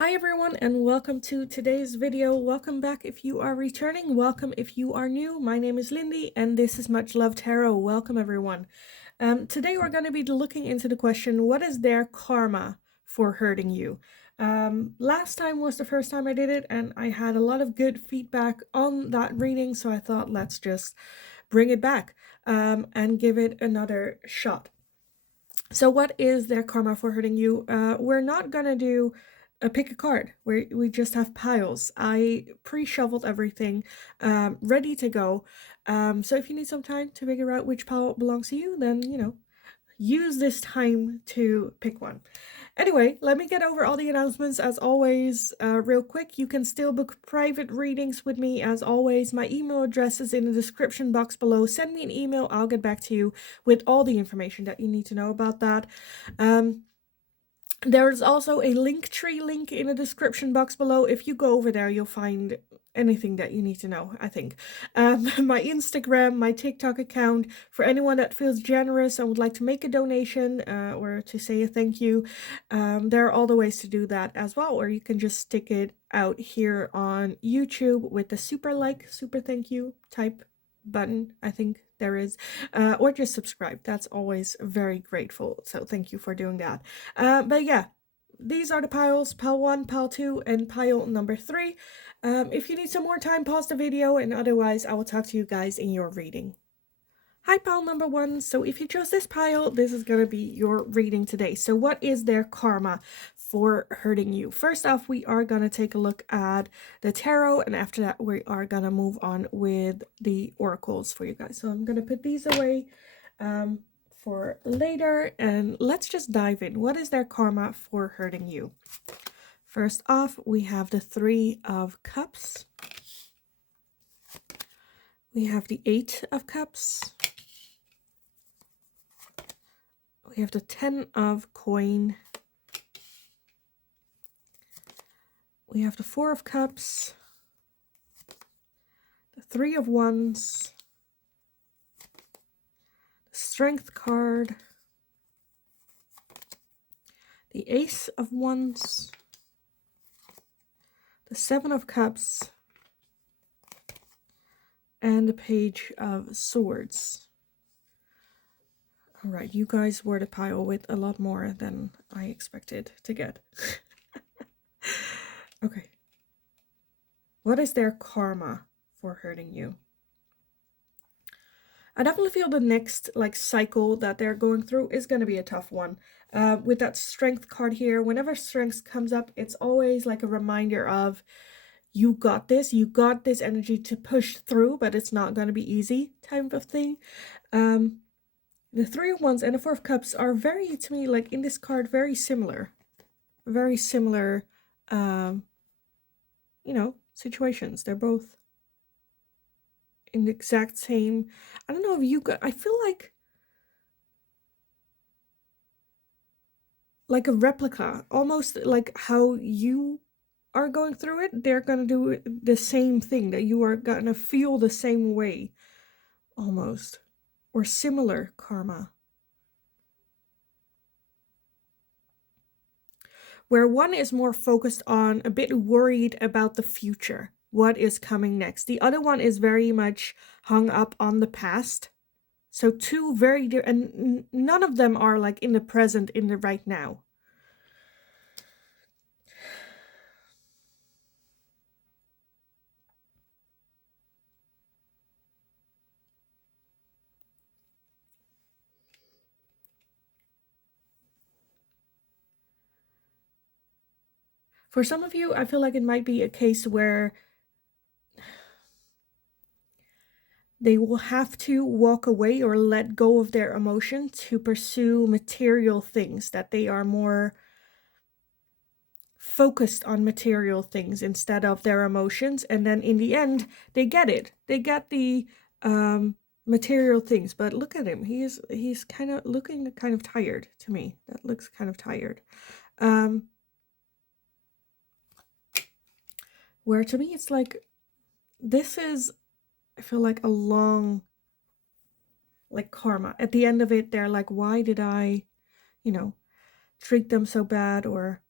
Hi everyone and welcome to today's video. Welcome back if you are returning. Welcome if you are new. My name is Lindy and this is Much Love Tarot. Welcome everyone. Today we're going to be looking into the question, what is their karma for hurting you? Last time was the first time I did it and I had a lot of good feedback on that reading, so I thought let's just bring it back and give it another shot. So what is their karma for hurting you? We're not gonna do a pick a card where we just have piles. I pre-shuffled everything, ready to go. So if you need some time to figure out which pile belongs to you, then, use this time to pick one. Anyway, let me get over all the announcements as always real quick. You can still book private readings with me as always. My email address is in the description box below. Send me an email. I'll get back to you with all the information that you need to know about that. There's also a Linktree link in the description box below. If you go over there, you'll find anything that you need to know, I think. My Instagram, my TikTok account, for anyone that feels generous and would like to make a donation or to say a thank you, there are all the ways to do that as well, or you can just stick it out here on YouTube with the super thank you type button, I think there is, or just subscribe. That's always very grateful, so thank you for doing that. But yeah, these are the piles: pile 1, pile 2, and pile number 3. If you need some more time, pause the video, and otherwise I will talk to you guys in your reading. Hi, pile number 1. So if you chose this pile, this is going to be your reading today. So what is their karma for hurting you? First off, we are going to take a look at the tarot, and after that we are going to move on with the oracles for you guys. So I'm going to put these away for later, and let's just dive in. What is their karma for hurting you? First off, we have the 3 of Cups. We have the 8 of Cups. We have the 10 of Coin. We have the 4 of Cups, the 3 of Wands, the Strength card, the Ace of Wands, the 7 of Cups, and the Page of Swords. Alright, you guys were the pile with a lot more than I expected to get. Okay. What is their karma for hurting you? I definitely feel the next cycle that they're going through is going to be a tough one. With that Strength card here, whenever Strength comes up, it's always like a reminder of you got this energy to push through, but it's not going to be easy type of thing. The 3 of Wands and the 4 of Cups are very, to me, like in this card, very similar. Very similar, situations. They're both in the exact same, I don't know if you got, I feel like a replica, almost like how you are going through it. They're gonna do the same thing, that you are gonna feel the same way, almost, or similar karma. Where one is more focused on, a bit worried about the future, what is coming next. The other one is very much hung up on the past. So two very different, and none of them are like in the present, in the right now. For some of you, I feel like it might be a case where they will have to walk away or let go of their emotion to pursue material things, that they are more focused on material things instead of their emotions, and then in the end they get it. They get the material things, but look at him. He's kind of looking kind of tired to me. That looks kind of tired. Where to me it's like, this is, I feel like, a long, like, karma. At the end of it, they're like, why did I, treat them so bad? Or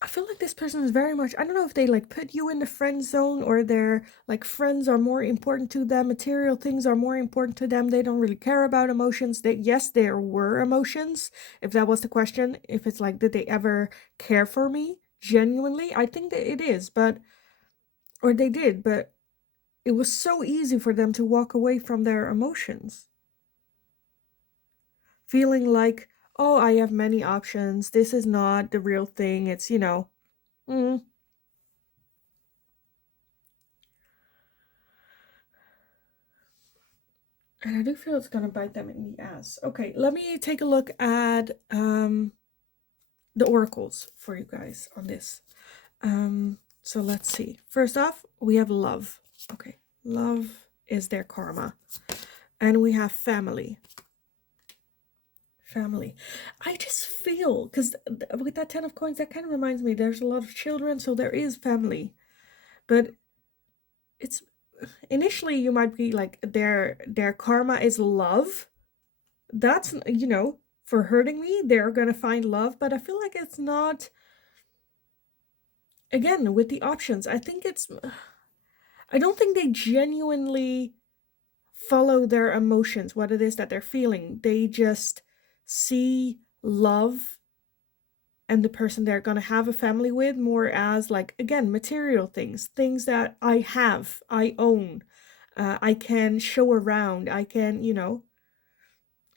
I feel like this person is very much, I don't know if they like put you in the friend zone, or their like friends are more important to them, material things are more important to them. They don't really care about emotions. That yes, there were emotions, if that was the question. If it's like, did they ever care for me genuinely? I think that it is, but or they did, but it was so easy for them to walk away from their emotions, feeling like, oh, I have many options. This is not the real thing. It's, mm. And I do feel it's gonna bite them in the ass. Okay, let me take a look at the oracles for you guys on this. So let's see. First off, we have love. Okay, love is their karma. And we have family. Family. I just feel, because with that 10 of coins, that kind of reminds me there's a lot of children, so there is family. But it's initially you might be like their karma is love. That's, for hurting me, they're gonna find love, but I feel like it's not, again, with the options, I don't think they genuinely follow their emotions, what it is that they're feeling. They just see love and the person they're gonna have a family with more as, like, again, material things that I have, I own, I can show around, I can,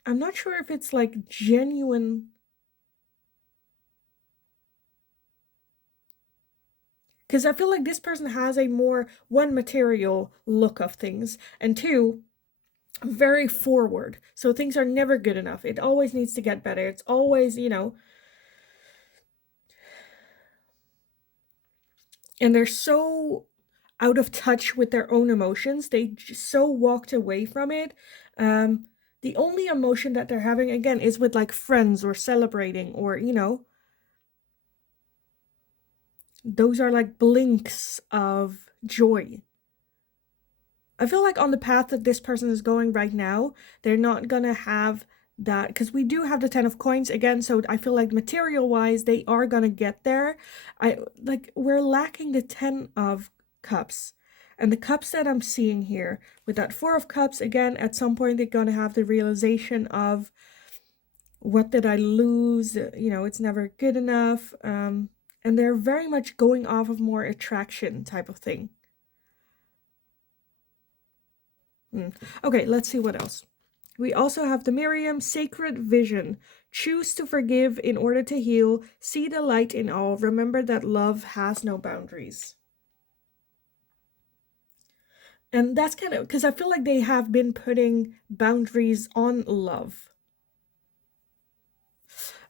I'm not sure if it's like genuine. Because I feel like this person has a more, one, material look of things, and two, very forward. So things are never good enough. It always needs to get better. It's always, and they're so out of touch with their own emotions. They just so walked away from it. The only emotion that they're having, again, is with like friends or celebrating, or, those are like blinks of joy. I feel like on the path that this person is going right now, they're not gonna have that, because we do have the 10 of coins again, so I feel like material wise they are gonna get there. We're lacking the 10 of cups, and the cups that I'm seeing here with that 4 of cups, again, at some point they're gonna have the realization of, what did I lose? It's never good enough. And they're very much going off of more attraction type of thing. Okay, let's see what else. We also have the Miriam, sacred vision. Choose to forgive in order to heal. See the light in all. Remember that love has no boundaries. And that's kind of, because I feel like they have been putting boundaries on love.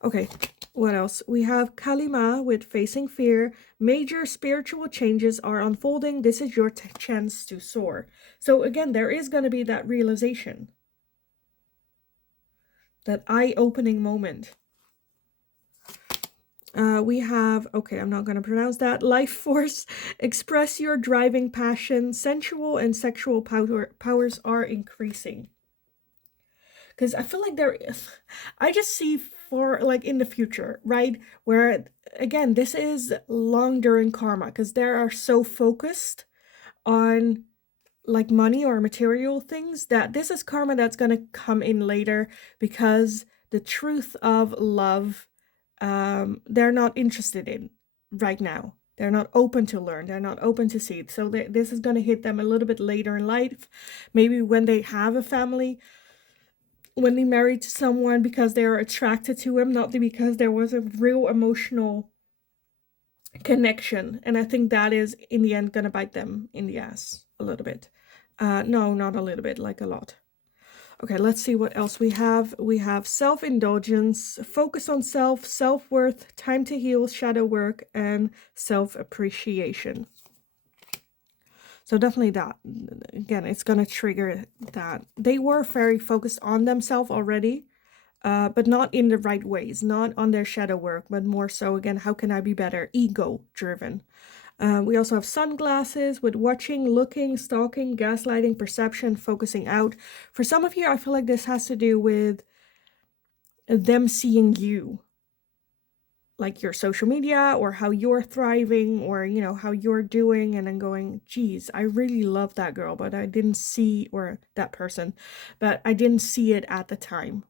Okay, what else? We have Kalima with facing fear. Major spiritual changes are unfolding. This is your chance to soar. So again, there is going to be that realization, that eye-opening moment. We have, okay, I'm not going to pronounce that. Life force. Express your driving passion. Sensual and sexual powers are increasing. Because I feel like I just see, for like in the future, right? Where, again, this is long during karma, because they are so focused on like money or material things, that this is karma that's going to come in later, because the truth of love, they're not interested in right now. They're not open to learn. They're not open to see. So this is going to hit them a little bit later in life, maybe when they have a family, when they marry to someone, because they are attracted to him, not because there was a real emotional connection. And I think that is in the end going to bite them in the ass a little bit. No, not a little bit, like a lot. Okay, let's see what else we have. We have self-indulgence, focus on self, self-worth, time to heal, shadow work, and self-appreciation. So definitely that. Again, it's going to trigger that. They were very focused on themselves already, but not in the right ways, not on their shadow work, but more so, again, how can I be better? Ego-driven. We also have sunglasses with watching, looking, stalking, gaslighting, perception, focusing out. For some of you, I feel like this has to do with them seeing you. like your social media or how you're thriving or, you know, how you're doing, and then going, geez, I really love that girl, but I didn't see, or that person, but I didn't see it at the time.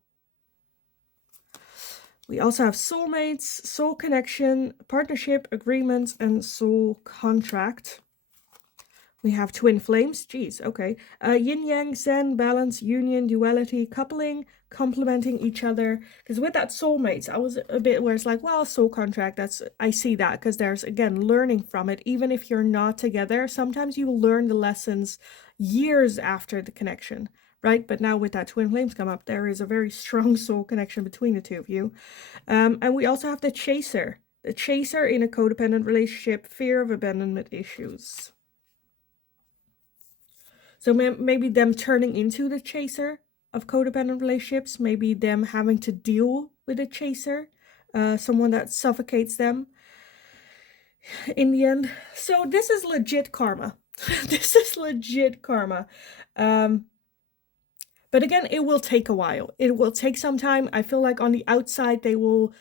We also have soulmates, soul connection, partnership, agreements, and soul contract. We have twin flames. Geez, okay. Yin yang, zen, balance, union, duality, coupling, complementing each other. Because with that soulmates, I was a bit where it's like, well, soul contract, I see that, because there's, again, learning from it. Even if you're not together, sometimes you learn the lessons years after the connection, right? But now with that twin flames come up, there is a very strong soul connection between the two of you. And we also have the chaser. The chaser in a codependent relationship, fear of abandonment issues. So maybe them turning into the chaser of codependent relationships, maybe them having to deal with a chaser, someone that suffocates them in the end. So this is legit karma. This is legit karma. But again, it will take a while. It will take some time. I feel like on the outside, they will,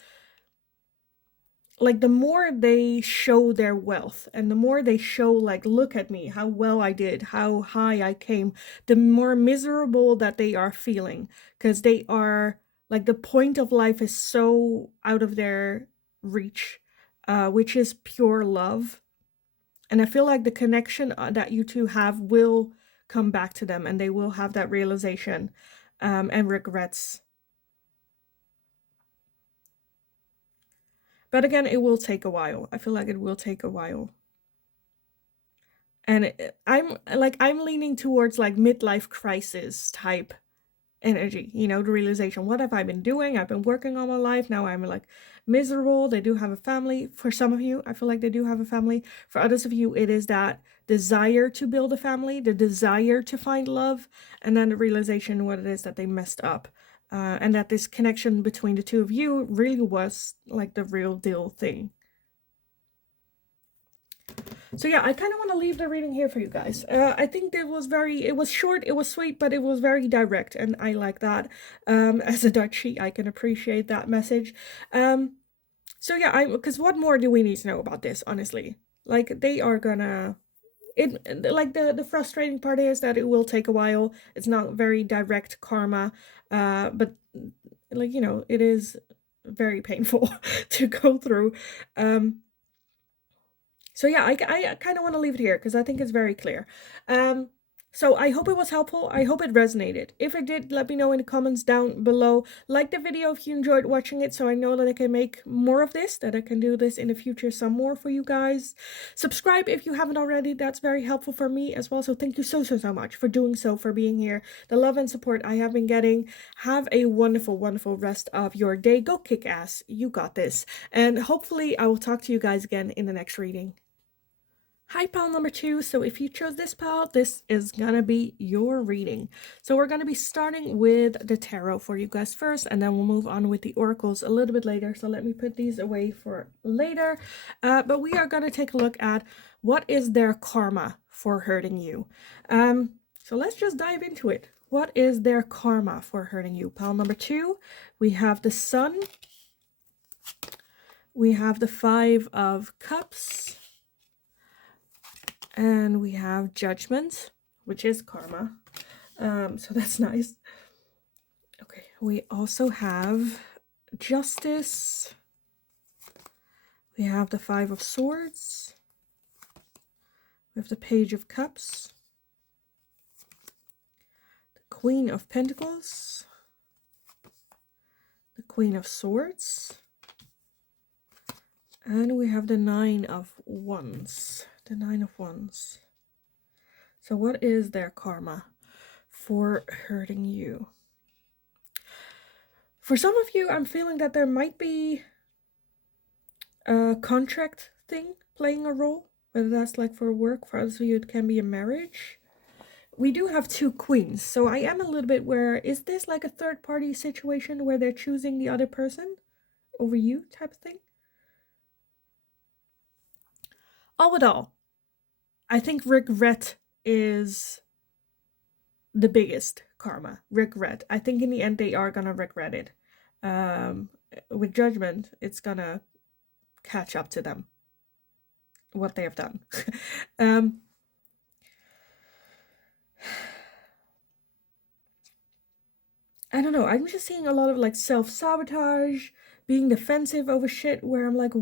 like, the more they show their wealth and the more they show, like, look at me, how well I did, how high I came, the more miserable that they are feeling, because they are, like, the point of life is so out of their reach, which is pure love. And I feel like the connection that you two have will come back to them, and they will have that realization and regrets. But again, it will take a while. I feel like it will take a while. And I'm leaning towards like midlife crisis type energy, you know, the realization, what have I been doing? I've been working all my life. Now I'm like miserable. They do have a family. For some of you, I feel like they do have a family. For others of you, it is that desire to build a family, the desire to find love, and then the realization what it is that they messed up. And that this connection between the two of you really was like the real deal thing. So yeah, I kind of want to leave the reading here for you guys. I think it was short, it was sweet, but it was very direct, and I like that. As a Dutchie, I can appreciate that message. So yeah, because what more do we need to know about this, honestly? Like, they are gonna, like, the frustrating part is that it will take a while. It's not very direct karma, but, like, you know, it is very painful to go through. So yeah, I kind of want to leave it here because I think it's very clear. So I hope it was helpful. I hope it resonated. If it did, let me know in the comments down below. Like the video if you enjoyed watching it, so I know that I can make more of this, that I can do this in the future some more for you guys. Subscribe if you haven't already. That's very helpful for me as well. So thank you so much for doing so, for being here. The love and support I have been getting. Have a wonderful, wonderful rest of your day. Go kick ass. You got this. And hopefully I will talk to you guys again in the next reading. Hi, pal number 2. So if you chose this pal, this is gonna be your reading. So we're gonna be starting with the tarot for you guys first, and then we'll move on with the oracles a little bit later. So let me put these away for later. But we are gonna take a look at what is their karma for hurting you. So let's just dive into it. What is their karma for hurting you? Pal number 2, we have the Sun. We have the 5 of Cups. And we have Judgment, which is karma. So that's nice. Okay, we also have Justice. We have the 5 of Swords. We have the Page of Cups. The Queen of Pentacles. The Queen of Swords. And we have the 9 of Wands. The 9 of Wands. So what is their karma for hurting you? For some of you, I'm feeling that there might be a contract thing playing a role, whether that's like for work. For others of you, it can be a marriage. We do have 2 queens, so I am a little bit where, is this like a third-party situation where they're choosing the other person over you type of thing? All in all, I think regret is the biggest karma. Regret. I think in the end they are gonna regret it. With Judgment, it's gonna catch up to them, what they have done. I don't know. I'm just seeing a lot of like self-sabotage, being defensive over shit where I'm like,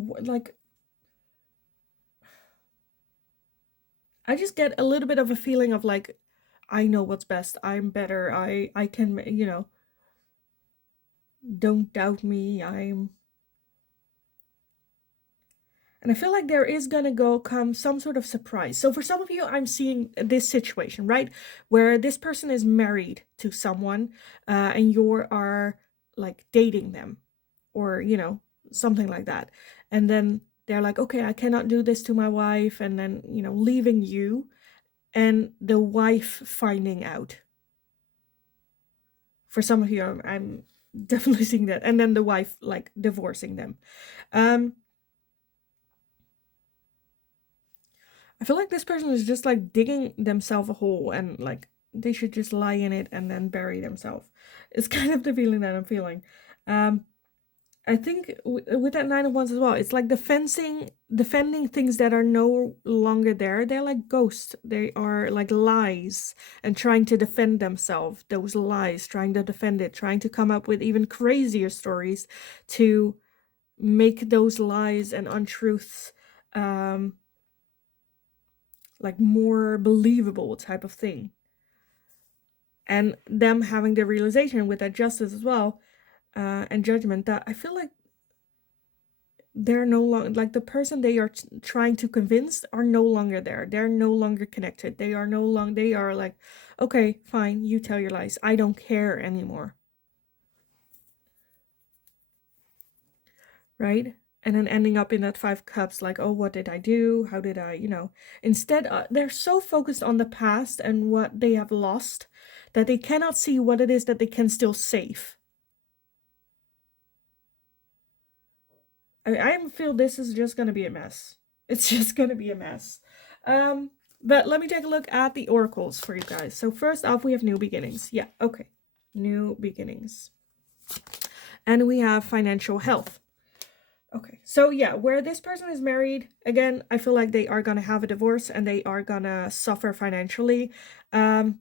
I just get a little bit of a feeling of like, I know what's best. I'm better. I can, don't doubt me. And I feel like there is gonna come some sort of surprise. So for some of you, I'm seeing this situation, right? Where this person is married to someone, and you are like dating them, or, something like that. And then they're like, okay, I cannot do this to my wife, and then, leaving you, and the wife finding out. For some of you, I'm definitely seeing that. And then the wife like divorcing them. I feel like this person is just like digging themselves a hole, and like they should just lie in it and then bury themselves. It's kind of the feeling that I'm feeling. I think with that Nine of Wands as well, it's like defending things that are no longer there. They're like ghosts. They are like lies, and trying to defend themselves. Those lies, trying to defend it, trying to come up with even crazier stories to make those lies and untruths like more believable type of thing. And them having the realization with that justice as well, and judgment, that I feel like they're no longer, like the person they are trying to convince are no longer there. They're no longer connected. They are like, okay, fine, you tell your lies. I don't care anymore. Right? And then ending up in that Five Cups, like, oh, what did I do? How did I, Instead, they're so focused on the past and what they have lost that they cannot see what it is that they can still save. I feel this is just going to be a mess. It's just going to be a mess. But let me take a look at the oracles for you guys. So first off, we have new beginnings. Yeah, okay. New beginnings. And we have financial health. Okay, so yeah, where this person is married, again, I feel like they are going to have a divorce and they are going to suffer financially. For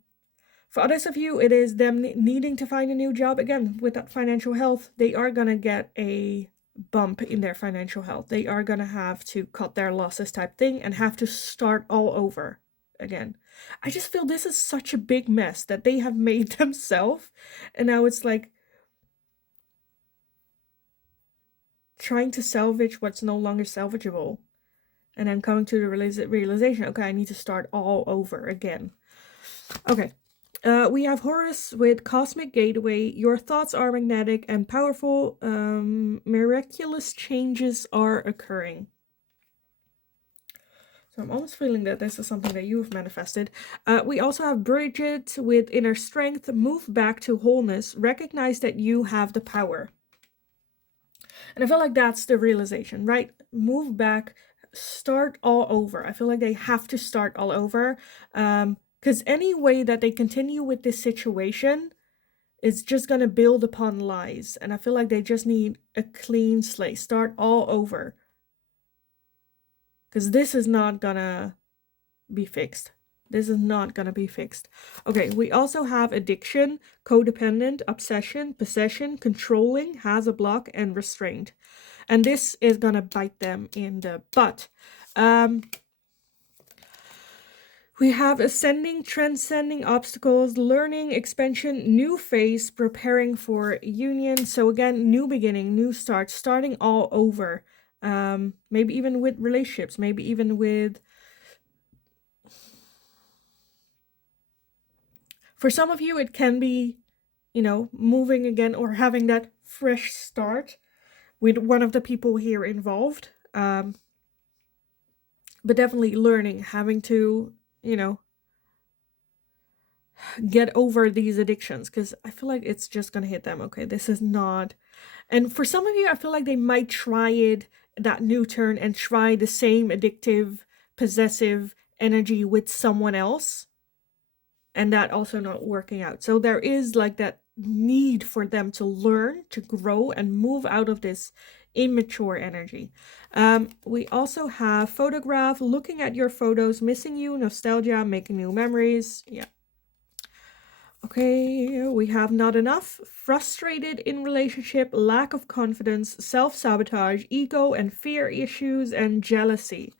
others of you, it is them needing to find a new job. Again, with that financial health, they are going to get a bump in their financial health. They are going to have to cut their losses type thing and have to start all over again. I just feel this is such a big mess that they have made themselves. And now it's like trying to salvage what's no longer salvageable. And then coming to the realization, okay, I need to start all over again. Okay. We have Horus with Cosmic Gateway. Your thoughts are magnetic and powerful. Miraculous changes are occurring. So I'm almost feeling that this is something that you've manifested. We also have Bridget with Inner Strength. Move back to wholeness. Recognize that you have the power. And I feel like that's the realization, right? Move back, start all over. I feel like they have to start all over. Because any way that they continue with this situation is just going to build upon lies. And I feel like they just need a clean slate. Start all over. Because this is not going to be fixed. This is not going to be fixed. Okay, we also have addiction, codependent, obsession, possession, controlling, has a block, and restraint. And this is going to bite them in the butt. We have ascending, transcending obstacles, learning, expansion, new phase, preparing for union. So again, new beginning, new start, starting all over. Maybe even with relationships, maybe even with... For some of you, it can be, moving again or having that fresh start with one of the people here involved. But definitely learning, having to, get over these addictions, because I feel like it's just going to hit them. Okay, this is not... And for some of you, I feel like they might try it, that new turn, and try the same addictive, possessive energy with someone else. And that also not working out. So there is like that need for them to learn, to grow, and move out of this immature energy. We also have photograph, looking at your photos, missing you, nostalgia, making new memories. Yeah. Okay, we have not enough, frustrated in relationship, lack of confidence, self-sabotage, ego and fear issues, and jealousy.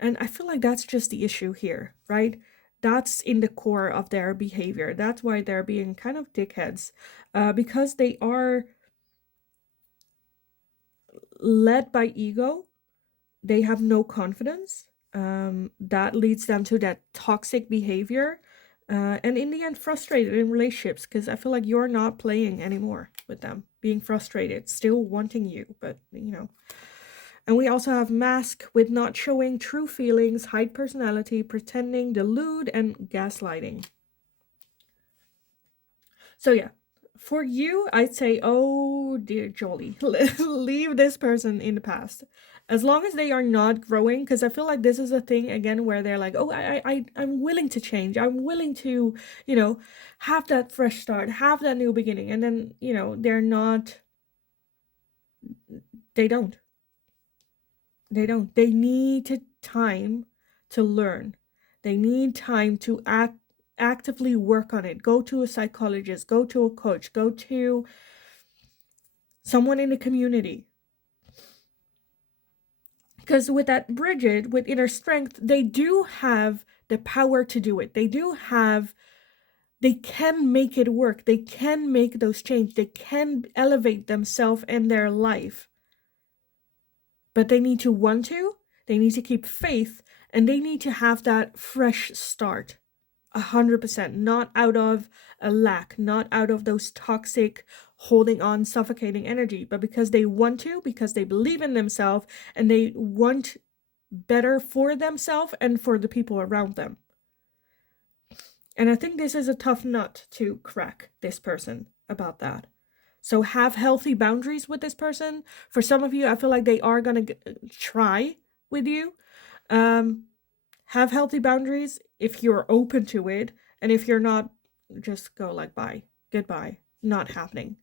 And I feel like that's just the issue here, right? That's in the core of their behavior. That's why they're being kind of dickheads, because they are led by ego. They have no confidence. That leads them to that toxic behavior. And in the end, frustrated in relationships, because I feel like you're not playing anymore with them, being frustrated, still wanting you, but you know. And we also have mask, with not showing true feelings, hide personality, pretending, delude, and gaslighting. So yeah, for you, I'd say, oh dear Jolie, leave this person in the past. As long as they are not growing, because I feel like this is a thing again where they're like, oh, I'm willing to change. I'm willing to, you know, have that fresh start, have that new beginning. And then, you know, they're not, they don't. They don't. They need time to learn. They need time to actively work on it. Go to a psychologist, go to a coach, go to someone in the community. Because with that Bridget, with inner strength, they do have the power to do it. They can make it work. They can make those changes. They can elevate themselves and their life. But they need to want to, they need to keep faith, and they need to have that fresh start. 100%, not out of a lack, not out of those toxic, holding on, suffocating energy, but because they want to, because they believe in themselves, and they want better for themselves and for the people around them. And I think this is a tough nut to crack, this person, about that. So have healthy boundaries with this person. For some of you, I feel like they are going to try with you. Have healthy boundaries if you're open to it. And if you're not, just go like bye, goodbye, not happening.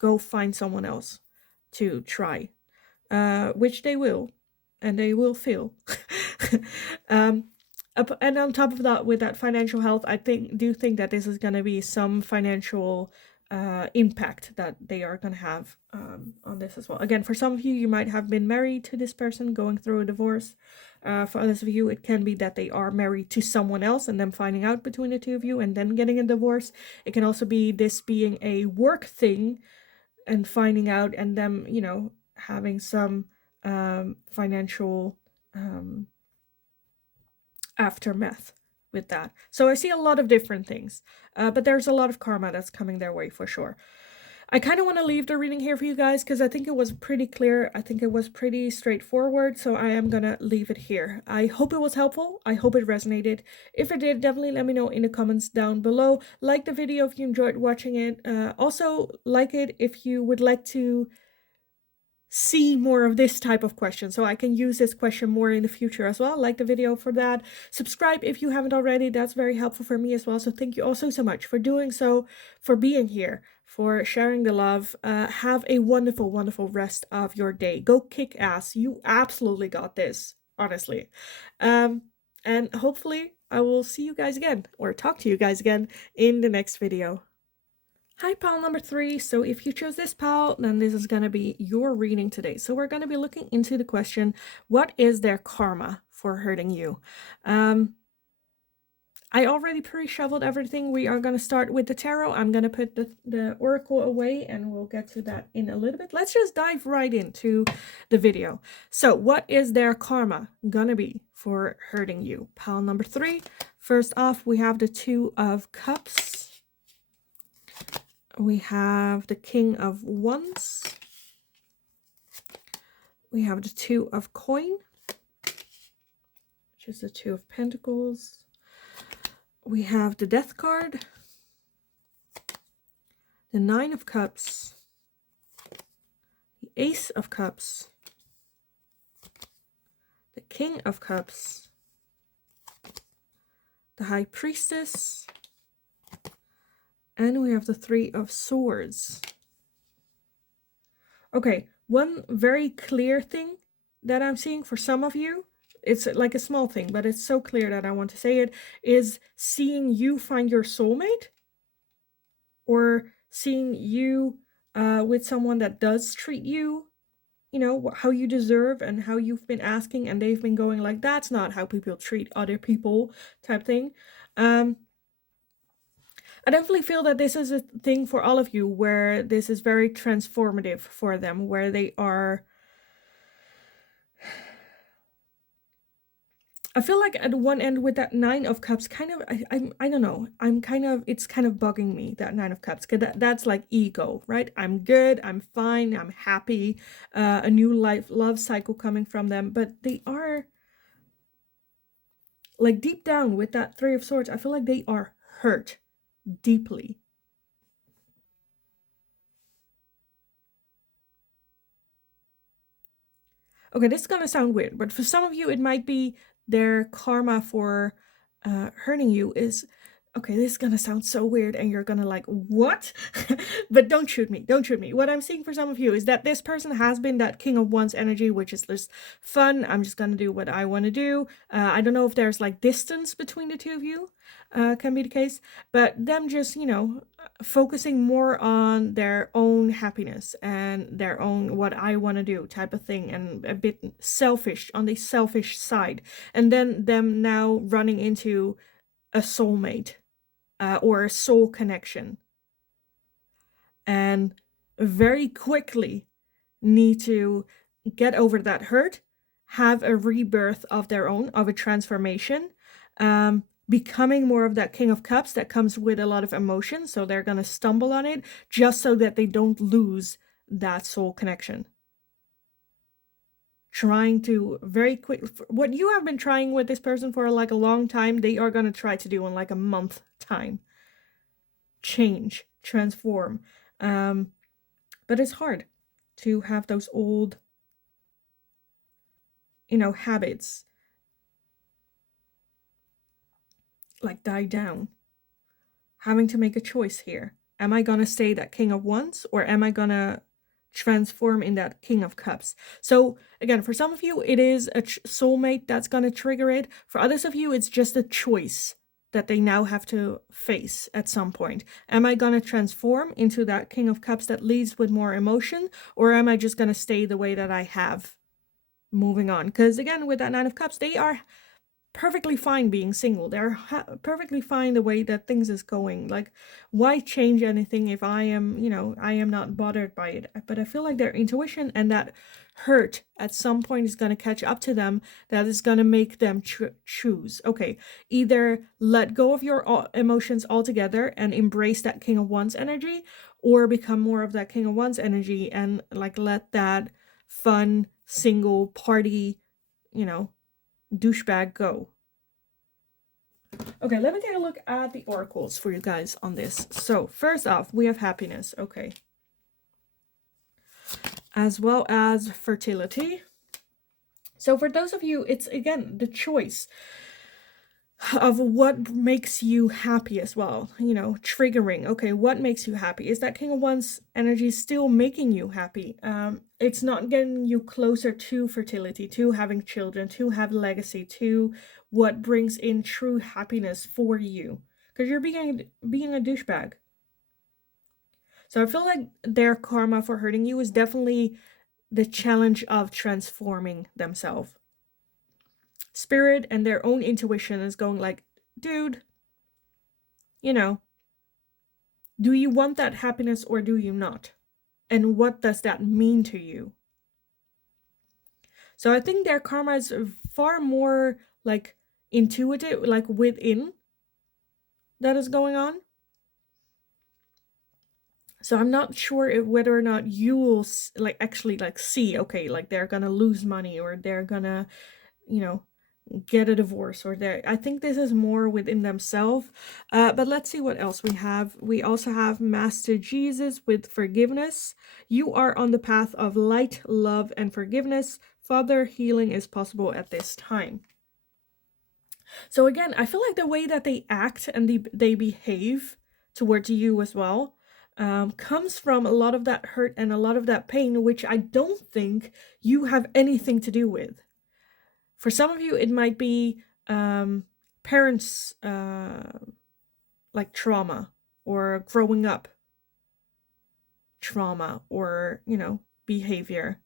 Go find someone else to try, which they will, and they will feel. And on top of that, with that financial health, I do think that this is going to be some financial impact that they are going to have on this as well. Again, for some of you, you might have been married to this person, going through a divorce. For others of you, it can be that they are married to someone else and then finding out between the two of you and then getting a divorce. It can also be this being a work thing and finding out, and them, you know, having some financial aftermath with that. So I see a lot of different things, but there's a lot of karma that's coming their way for sure. I kind of want to leave the reading here for you guys because I think it was pretty clear. I think it was pretty straightforward, so I am gonna leave it here. I hope it was helpful. I hope it resonated. If it did, definitely let me know in the comments down below. Like the video if you enjoyed watching it. Also, like it if you would like to see more of this type of question, so I can use this question more in the future as well. Like the video for that. Subscribe if you haven't already. That's very helpful for me as well. So thank you also so much for doing so, for being here, for sharing the love. Have a wonderful, wonderful rest of your day. Go kick ass. You absolutely got this, honestly. And hopefully I will see you guys again, or talk to you guys again in the next video. Hi, pal number 3. So if you chose this pal, then this is going to be your reading today. So we're going to be looking into the question, what is their karma for hurting you? I already pre-shoveled everything. We are going to start with the tarot. I'm going to put the oracle away and we'll get to that in a little bit. Let's just dive right into the video. So what is their karma going to be for hurting you? Pal number 3. First off, we have the 2 of Cups. We have the King of Wands. We have the 2 of Coin, which is the 2 of Pentacles. We have the Death card, the 9 of Cups, the Ace of Cups, the King of Cups, the High Priestess, And we have the Three of Swords. Okay, one very clear thing that I'm seeing for some of you, it's like a small thing, but it's so clear that I want to say it, is seeing you find your soulmate, or seeing you with someone that does treat you, you know, how you deserve and how you've been asking, and they've been going like, that's not how people treat other people type thing. I definitely feel that this is a thing for all of you where this is very transformative for them, where they are. I feel like at one end with that Nine of Cups, kind of, I don't know, it's kind of bugging me, that Nine of Cups, because that's like ego, right? I'm good, I'm fine, I'm happy, a new love cycle coming from them, but they are, like, deep down with that Three of Swords, I feel like they are hurt deeply. Okay, this is gonna sound weird, but for some of you, it might be their karma for hurting you is, okay, this is gonna sound so weird and you're gonna like, what? But don't shoot me, don't shoot me. What I'm seeing for some of you is that this person has been that King of Wands energy, which is just fun. I'm just gonna do what I want to do. I don't know if there's like distance between the two of you, can be the case, but them just, you know, focusing more on their own happiness and their own what I want to do type of thing, and a bit selfish, on the selfish side, and then them now running into a soulmate, or a soul connection, and very quickly need to get over that hurt, have a rebirth of their own, of a transformation, becoming more of that King of Cups that comes with a lot of emotion. So they're going to stumble on it just so that they don't lose that soul connection. Trying to very quick, what you have been trying with this person for like a long time, they are going to try to do in like a month time. Change, transform. But it's hard to have those old, you know, habits like die down. Having to make a choice here. Am I gonna stay that King of Wands, or am I gonna transform in that King of Cups? So again, for some of you, it is a soulmate that's gonna trigger it. For others of you, it's just a choice that they now have to face at some point. Am I gonna transform into that King of Cups that leads with more emotion, or am I just gonna stay the way that I have, moving on? Because again, with that Nine of Cups, they are perfectly fine being single. They're perfectly fine the way that things is going. Like, why change anything if I am, you know, I am not bothered by it? But I feel like their intuition and that hurt at some point is going to catch up to them, that is going to make them choose. Okay, either let go of your emotions altogether and embrace that King of Wands energy, or become more of that King of Wands energy and like let that fun single party, you know, douchebag go. Okay, let me take a look at the oracles for you guys on this. So first off, we have happiness, okay, as well as fertility. So for those of you, it's again the choice of what makes you happy as well, you know, triggering. Okay, what makes you happy? Is that King of Wands energy still making you happy? It's not getting you closer to fertility, to having children, to have legacy, to what brings in true happiness for you, because you're being a douchebag. So I feel like their karma for hurting you is definitely the challenge of transforming themselves. Spirit and their own intuition is going like, dude, you know, do you want that happiness or do you not? And what does that mean to you? So I think their karma is far more like intuitive, like within, that is going on. So I'm not sure if whether or not you will like actually like see, okay, like they're gonna lose money, or they're gonna, you know, get a divorce, or I think this is more within themselves. But let's see what else we have. We also have Master Jesus with forgiveness. You are on the path of light, love, and forgiveness. Father, healing is possible at this time. So again, I feel like the way that they act and they behave towards you as well, comes from a lot of that hurt and a lot of that pain, which I don't think you have anything to do with. For some of you, it might be parents like trauma, or growing up trauma, or behavior,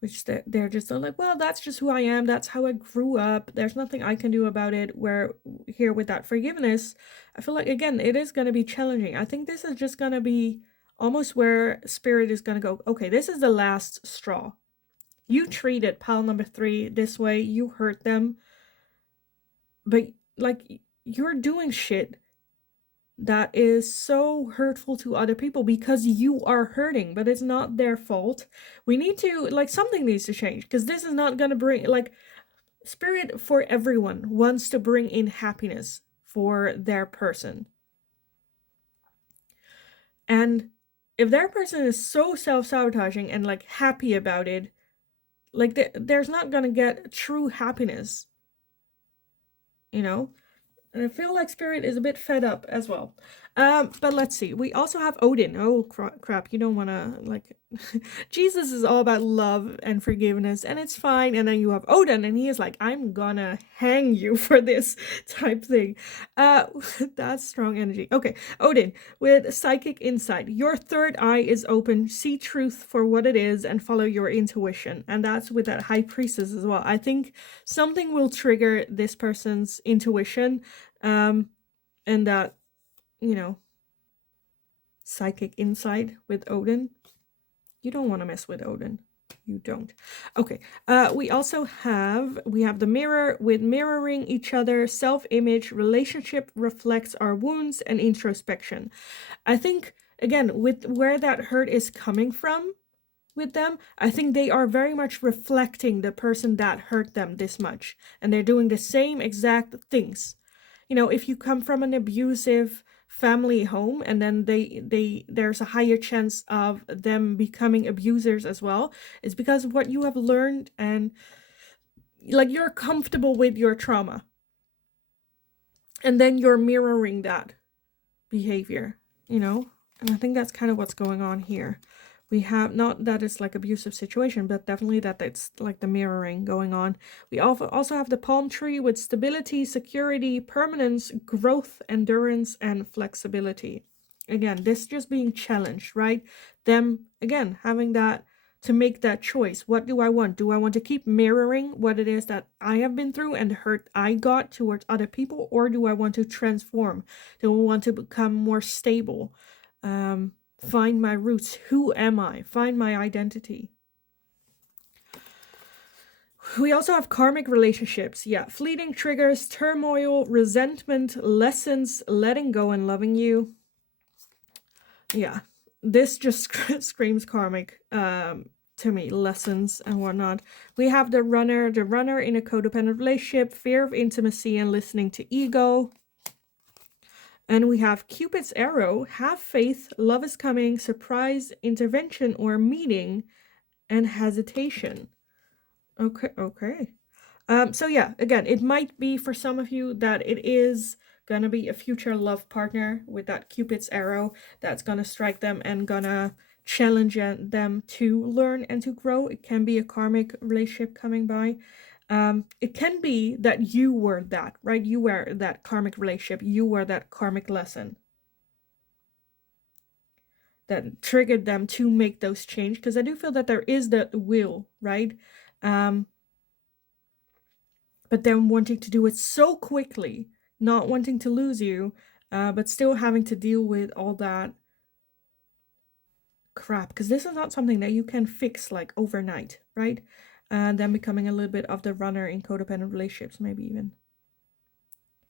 which they're just like, well, that's just who I am, that's how I grew up, there's nothing I can do about it. Where here with that forgiveness, I feel like, again, it is going to be challenging. I think this is just going to be almost where spirit is going to go, okay, this is the last straw. You treated pile number 3 this way, you hurt them, but like, you're doing shit that is so hurtful to other people because you are hurting, but it's not their fault. We need to, like, something needs to change, because this is not gonna bring, like, spirit for everyone wants to bring in happiness for their person. And if their person is so self-sabotaging and like happy about it, like there's not gonna get true happiness, you know? And I feel like spirit is a bit fed up as well. But let's see. We also have Odin. Oh, crap. You don't want to, like... Jesus is all about love and forgiveness, and it's fine. And then you have Odin, and he is like, I'm gonna hang you for this type thing. That's strong energy. Okay, Odin, with psychic insight. Your third eye is open. See truth for what it is and follow your intuition. And that's with that high priestess as well. I think something will trigger this person's intuition, and that, psychic insight with Odin. You don't want to mess with Odin. You don't. Okay. We also have the mirror, with mirroring each other, self-image, relationship reflects our wounds, and introspection. I think, again, with where that hurt is coming from with them, I think they are very much reflecting the person that hurt them this much, and they're doing the same exact things. If you come from an abusive family home, and then there's a higher chance of them becoming abusers as well, it's because of what you have learned, and like, you're comfortable with your trauma, and then you're mirroring that behavior, and I think that's kind of what's going on here. We have, not that it's like abusive situation, but definitely that it's like the mirroring going on. We also have the palm tree with stability, security, permanence, growth, endurance, and flexibility. Again, this just being challenged, right? Them, again, having that, to make that choice. What do I want? Do I want to keep mirroring what it is that I have been through and the hurt I got towards other people? Or do I want to transform? Do I want to become more stable? Find my roots. Who am I? Find my identity. We also have karmic relationships. Yeah, fleeting triggers, turmoil, resentment, lessons, letting go and loving you. Yeah, this just screams karmic to me, lessons and whatnot. We have the runner in a codependent relationship, fear of intimacy and listening to ego. And we have Cupid's arrow, have faith, love is coming, surprise, intervention or meeting, and hesitation. Okay. So yeah, again, it might be for some of you that it is gonna be a future love partner with that Cupid's arrow that's gonna strike them and gonna challenge them to learn and to grow. It can be a karmic relationship coming by. It can be that you were that, right? You were that karmic relationship. You were that karmic lesson that triggered them to make those change. Because I do feel that there is the will, right? But then wanting to do it so quickly, not wanting to lose you, but still having to deal with all that crap. Because this is not something that you can fix like overnight, right? And then becoming a little bit of the runner in codependent relationships, maybe even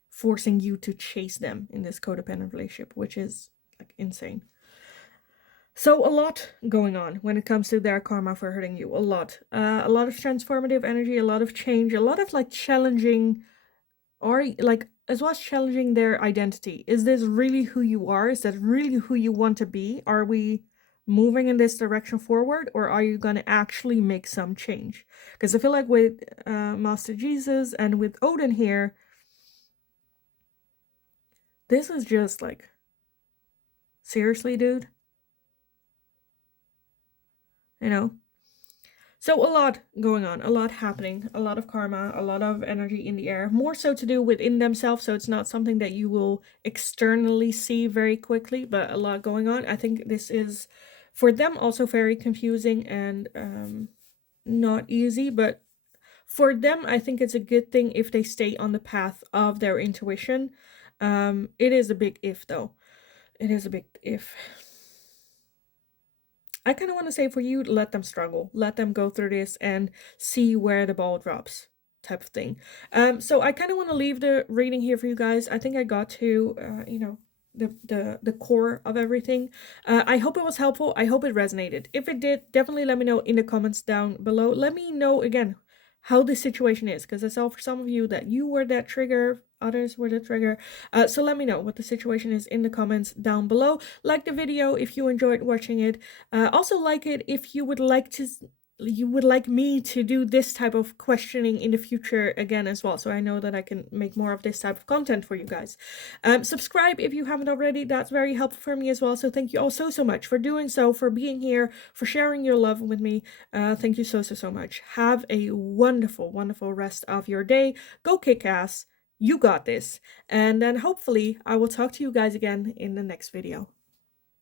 forcing you to chase them in this codependent relationship, which is like insane. So a lot going on when it comes to their karma for hurting you. A lot of transformative energy, a lot of change, a lot of like challenging, or like as well as challenging their identity. Is this really who you are? Is that really who you want to be? Are we moving in this direction forward, or are you going to actually make some change? Because I feel like with Master Jesus and with Odin here, This is just like, seriously, dude? You know? So a lot going on, a lot happening, a lot of karma, a lot of energy in the air, more so to do within themselves. So it's not something that you will externally see very quickly, but a lot going on. I think this is for them also very confusing and not easy, but for them, I think it's a good thing if they stay on the path of their intuition. It is a big if, though. It is a big if. I kind of want to say for you, let them struggle, let them go through this and see where the ball drops, type of thing. So I kind of want to leave the reading here for you guys. I think I got to, the core of everything. I hope it was helpful. I hope it resonated. If it did, definitely let me know in the comments down below. Let me know again how the situation is, because I saw for some of you that you were that trigger, others were the trigger. So let me know what the situation is in the comments down below. Like the video if you enjoyed watching it. Also like it if you would like me to do this type of questioning in the future again as well, so I know that I can make more of this type of content for you guys. Subscribe if you haven't already. That's very helpful for me as well, so thank you all so much for doing so, for being here, for sharing your love with me. Thank you so much. Have a wonderful rest of your day. Go kick ass. You got this. And then hopefully I will talk to you guys again in the next video.